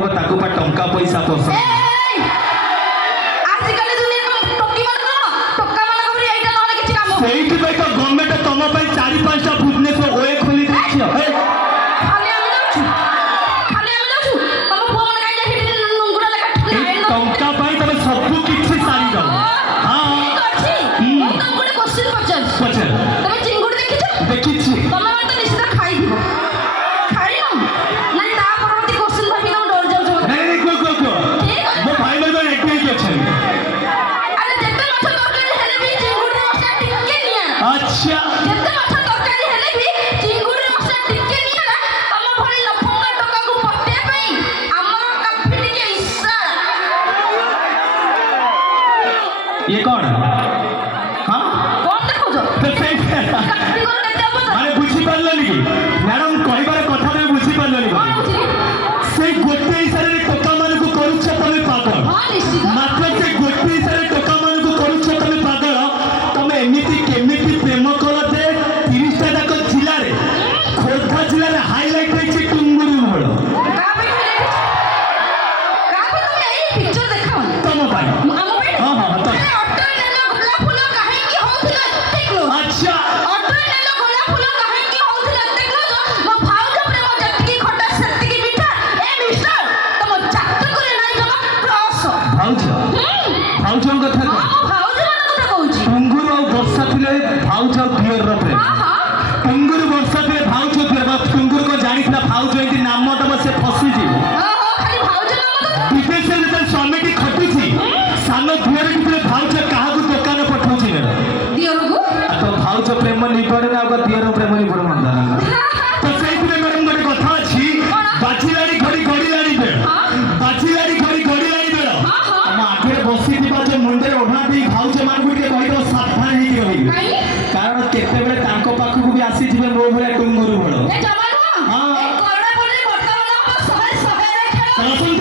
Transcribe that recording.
hub ताकू पा टंका पैसा पसंद आजिकल दुनिया टोकी मन टोका मन को एटा नहले किछि काम सेहिति पे तो गवर्नमेंट तम पे 4-5 टा बिजनेस ओए खोली देछि खाली हम जाउछु तम फोन काई देखि लुंगुरा लेखा टंका पाई तमे सब किछि सारी दो हां अछि मैं तुम कोटे क्वेश्चन पचर तमे चिंगुड़ी देखिछ देखिछि तमे मन तो निश्चित खाई दिबो खाई हम नहीं ता परवर्ती क्वेश्चन भाबी तुम डर जाउ नहीं को मो भाई लोग एक ही अछि अरे जेते माछ तरकारी हेले भी चिंगुड़ी मछली टिके निया अच्छा जेते माछ तरकारी हेले भी चिंगुड़ी मछली टिके निया ना तम भली लफंगा टका को पटे पई हमर काफी टिके इशारा ये कौन हां कौन देखो जो तो सही काफी को देते अब माने बुझी पारलनी कि मैडम कहिबार कथा में बुझी पारलनी कौन बुझी से गोटे इशारे टका मान को करूछ तमे पागल हां निश्चित मात्र से गोटे इशारे टका मान को करूछ तमे पागल तमे एमिति केमिति प्रेम कल दे 30 टा तक जिला रे खोर्धा जिला रे हाईलाइट होइछि टुंगुरी मोड़ काफी तुम यही पिक्चर देखाओ तम भाई हम पे हां हां तो अरे ऑटो नेलो गोला फूल काहे की होथिला देख लो अच्छा ऑटो नेलो गोला फूल काहे की होथिला देख लो जो मो भाव जो प्रेम जत्ती खटा सत्ती की मिठा ए मिस्टर तुम जात करे नाही जमा क्रॉस भाउज कथा हां मो भाव जो मन କଥା कहूची टुंगुर और वर्षा थिले भाउज दियर रे प्रेम हां हां टुंगुर वर्षा थिले भाउज दियर टुंगुर को जानिथिला भाउज एंती नाम तब से फसी जी हां खाली भाव जो नाम तो विदेश से स्वामी की खटुची सानो दियर की भाउज काहा को दुकान पठाउची ने दियर को तो भाउज प्रेम नहीं पड़े ना अब दियर प्रेम नहीं पड़े मंदा तो सही में मैडम गोटे कथा अछि बाचिलाड़ी घड़ी घड़ी लाड़ी बे बाचिलाड़ी घड़ी घड़ी लाड़ी बे हम आगे बसी दिबा जे मुंडे ओढा दी भाउज मान को के कहिदो सावधान ही रही कारण केते बेले तांको पाखु को भी आसी जिवे मो भले टुंगुरु बड़ ए जमा हां ए कोरोना बोले वर्तमान सहाय सहाय रे खेल